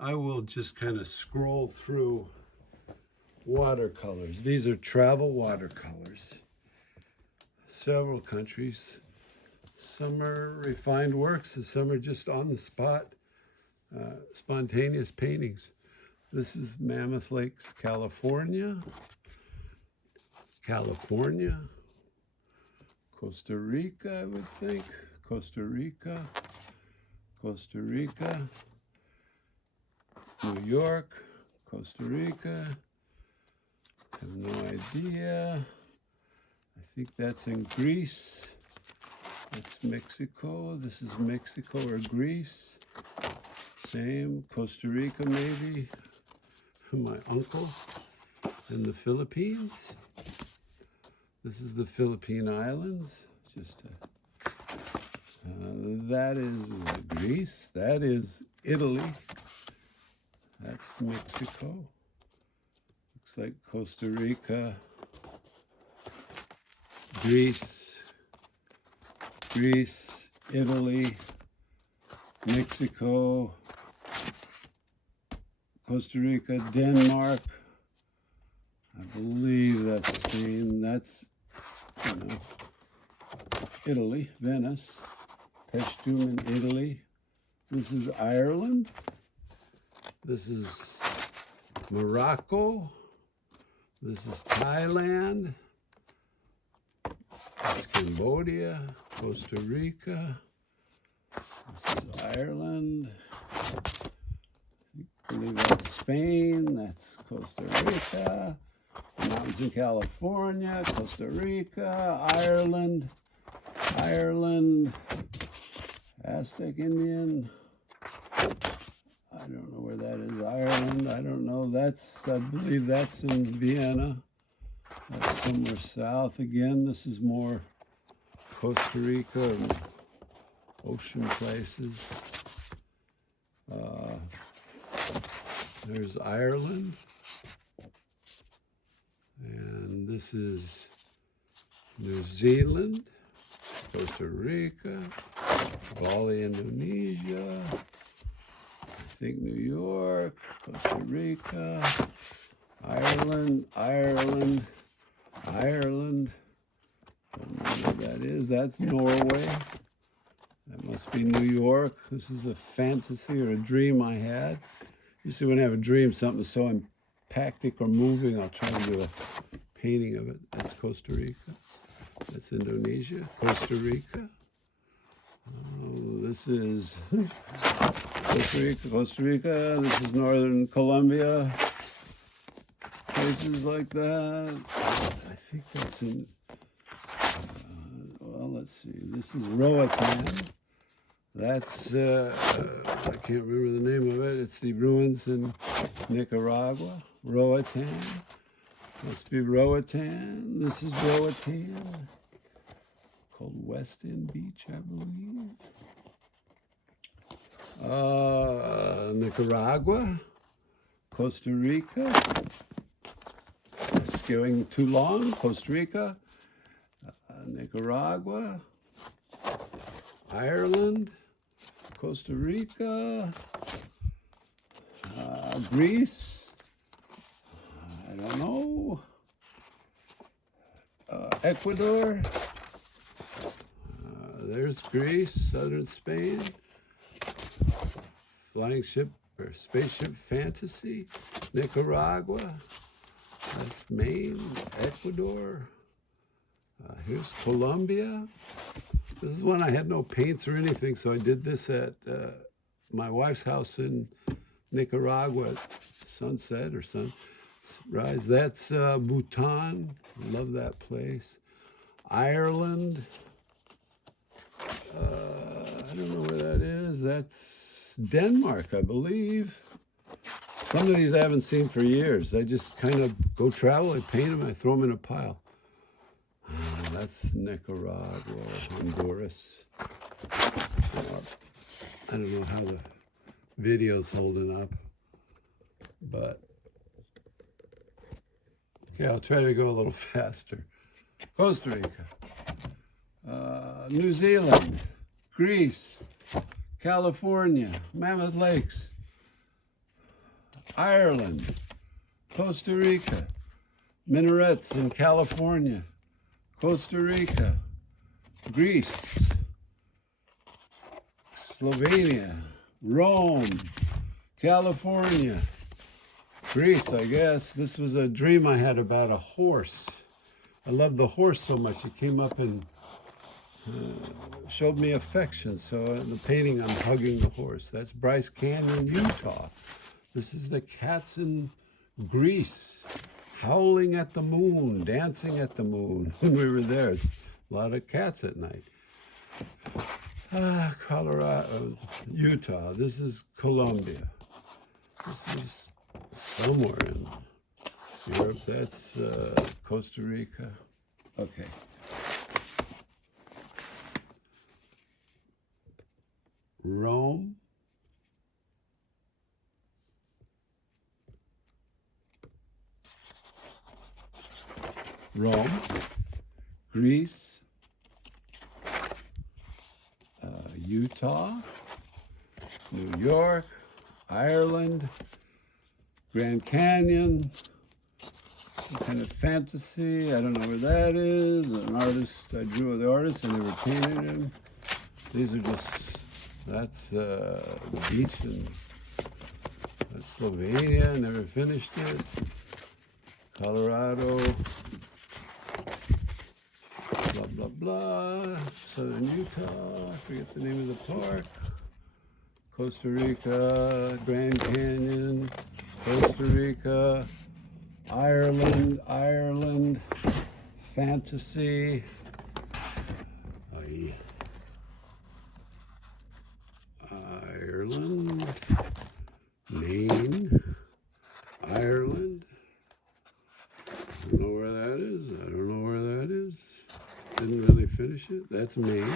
I will just kind of scroll through watercolors. These are travel watercolors. Several countries. Some are refined works and some are just on the spot, spontaneous paintings. This is Mammoth Lakes, California. Costa Rica, I would think. Costa Rica. New York, Costa Rica. I have no idea. I think that's in Greece. That's Mexico. This is Mexico or Greece. Same. Costa Rica, maybe. My uncle in the Philippines. This is the Philippine Islands. That is Greece. That is Italy. That's Mexico. Looks like Costa Rica. Greece, Italy, Mexico, Costa Rica, Denmark. I believe that's Spain. That's, Italy, Venice, Paestum in Italy. This is Ireland. This is Morocco. This is Thailand. That's Cambodia, Costa Rica. This is Ireland. I believe that's Spain. That's Costa Rica. Mountains in California, Costa Rica, Ireland, Aztec Indian. I don't know where that is. Ireland, I don't know. I believe that's in Vienna. That's somewhere south again. This is more Costa Rica and ocean places. There's Ireland. And this is New Zealand, Costa Rica, Bali, Indonesia. I think New York, Costa Rica, Ireland. I don't know what that is. That's Norway. That must be New York. This is a fantasy or a dream I had. Usually when I have a dream, something so empactic or moving, I'll try to do a painting of it. That's Costa Rica. That's Indonesia. Costa Rica. This is Costa Rica. This is northern Colombia. Places like that. I think that's in, well, let's see. This is Roatan. That's, I can't remember the name of it. It's the ruins in Nicaragua. Roatan. Must be Roatan. This is Roatan. Called West End Beach, I believe. Nicaragua. Costa Rica. It's going too long. Costa Rica. Nicaragua. Ireland. Costa Rica. Greece. I don't know. Ecuador. There's Greece, southern Spain. Flying ship or spaceship fantasy. Nicaragua. That's Maine, Ecuador. Here's Colombia. This is when I had no paints or anything, so I did this at my wife's house in Nicaragua at sunset or sunrise. That's Bhutan. Love that place. Ireland. I don't know where that is. That's Denmark, I believe. Some of these I haven't seen for years. I just kind of go travel, I paint them, I throw them in a pile. That's Nicaragua, Honduras. I don't know how the video's holding up, but okay, I'll try to go a little faster. Costa Rica, New Zealand, Greece, California, Mammoth Lakes, Ireland, Costa Rica, minarets in California, Costa Rica, Greece, Slovenia, Rome, California, Greece, I guess. This was a dream I had about a horse. I loved the horse so much. It came up and showed me affection. So in the painting, I'm hugging the horse. That's Bryce Canyon, Utah. This is the cats in Greece, howling at the moon, dancing at the moon. When we were there, it's a lot of cats at night. Colorado, Utah. This is Colombia. This is somewhere in Europe. That's Costa Rica. Okay. Rome. Rome, Greece, Utah, New York, Ireland, Grand Canyon, some kind of fantasy. I don't know where that is. An artist, I drew the artist, I never painted him. These are just, that's the beach in that's Slovenia, never finished it. Colorado, blah, blah, blah. Southern Utah, I forget the name of the park. Costa Rica, Grand Canyon, Costa Rica, Ireland, fantasy. Ireland, Maine, Ireland. I don't know where that is. I don't know where that is. Didn't really finish it. That's Maine.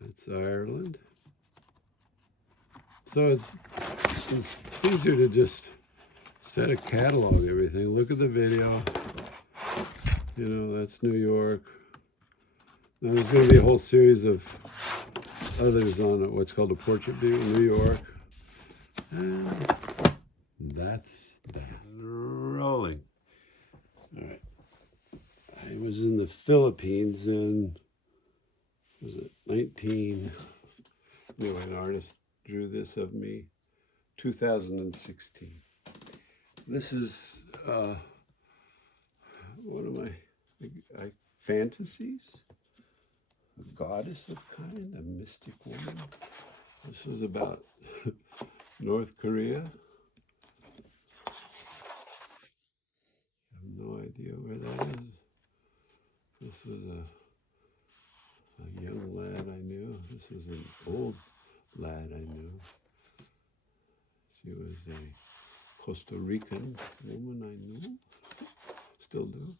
That's Ireland. So it's easier to just set a catalog everything. Look at the video. You know, that's New York. Now there's going to be a whole series of others on what's called a portrait view in New York. And that's that. Rolling. All right. I was in the Philippines in, was it 19? Anyway, an artist drew this of me, 2016. This is one of my fantasies. A goddess of kind, a mystic woman. This was about North Korea. I have no idea where that is. This was a young lad I knew. This is an old lad I knew. She was a Costa Rican woman I knew, still do.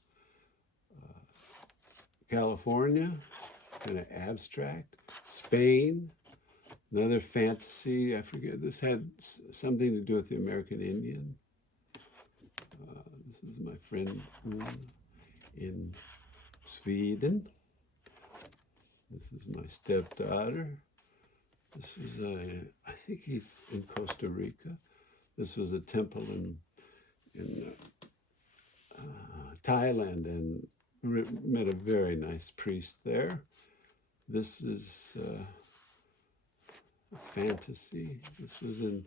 California, kind of abstract. Spain, another fantasy. I forget, this had something to do with the American Indian. This is my friend in Sweden. This is my stepdaughter. This was I think he's in Costa Rica. This was a temple in Thailand, and met a very nice priest there. This is a fantasy. This was in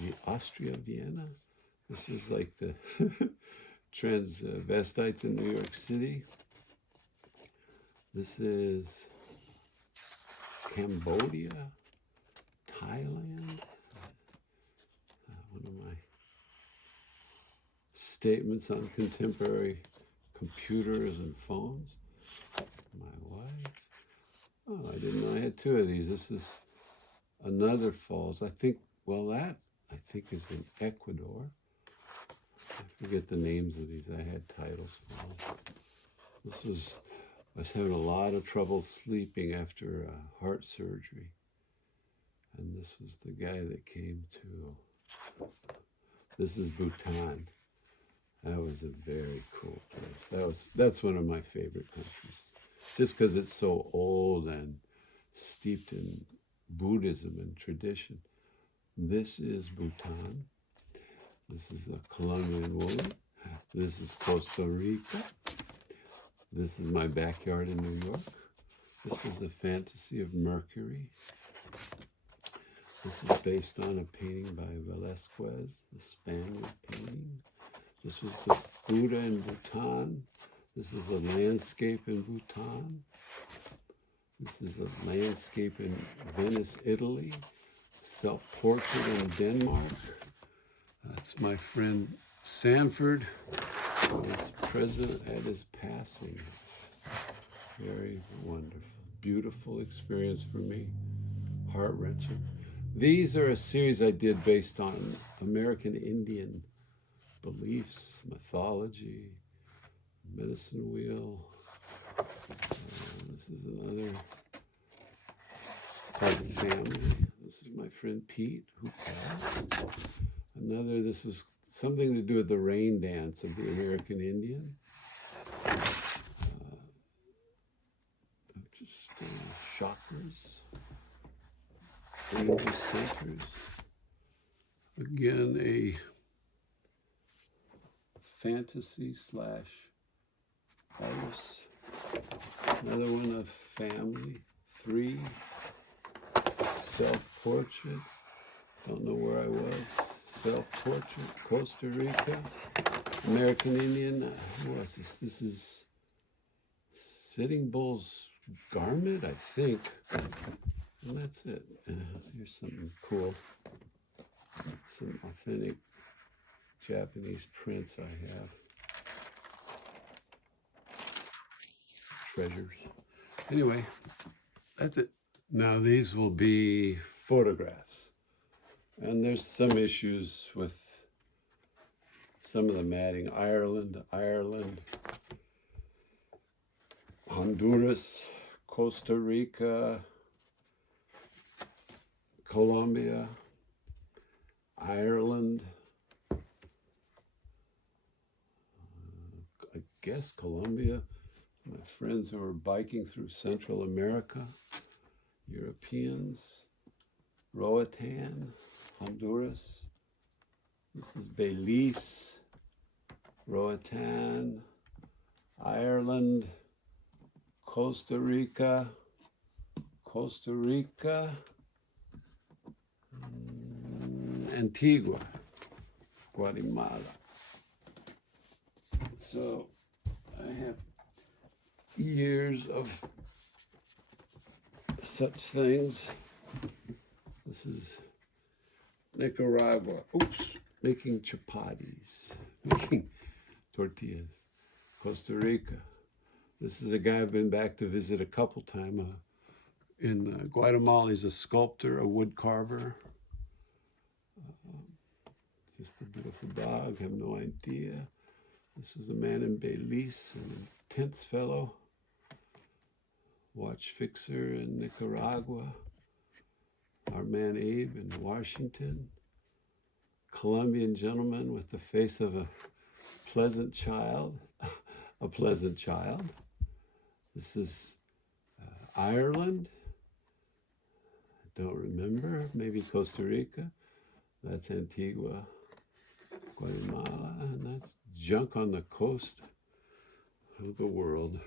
the Austria, Vienna. This was like the transvestites in New York City. This is Cambodia, Thailand. One of my statements on contemporary computers and phones. My wife. Oh, I didn't know I had two of these. This is another falls. I think, well, that I think is in Ecuador. I forget the names of these. I had titles for them. This was, I was having a lot of trouble sleeping after heart surgery. And this was the guy that came to, this is Bhutan. That was a very cool place. That's one of my favorite countries. Just because it's so old and steeped in Buddhism and tradition. This is Bhutan. This is a Colombian woman. This is Costa Rica. This is my backyard in New York. This is the Fantasy of Mercury. This is based on a painting by Velázquez, the Spaniard painting. This was the Buddha in Bhutan. This is a landscape in Bhutan. This is a landscape in Venice, Italy. Self-portrait in Denmark. That's my friend Sanford, who was present at his passing. Very wonderful. Beautiful experience for me. Heart-wrenching. These are a series I did based on American Indian beliefs, mythology, medicine wheel. This is another part of the family. This is my friend Pete, who passed. Another, this is something to do with the rain dance of the American Indian. Just chakras, energy centers. Again, a fantasy slash artist. Another one of family. 3. Self-portrait. Don't know where I was. Self-portrait. Costa Rica. American Indian. What was this? This is Sitting Bull's garment, I think. And that's it. Here's something cool. Some authentic Japanese prints I have. Treasures. Anyway, that's it. Now these will be photographs. And there's some issues with some of the matting. Ireland, Honduras, Costa Rica, Colombia, Ireland, I guess Colombia. My friends who are biking through Central America, Europeans, Roatan, Honduras. This is Belize, Roatan, Ireland, Costa Rica, Antigua, Guatemala. So I have years of such things. This is Nicaragua. Oops, making chapatis, making tortillas. Costa Rica. This is a guy I've been back to visit a couple times. In Guatemala, he's a sculptor, a wood carver. Just a beautiful dog, I have no idea. This is a man in Belize, an intense fellow. Watch fixer in Nicaragua. Our man Abe in Washington. Colombian gentleman with the face of a pleasant child. A pleasant child. This is Ireland. I don't remember. Maybe Costa Rica. That's Antigua, Guatemala. And that's junk on the coast of the world.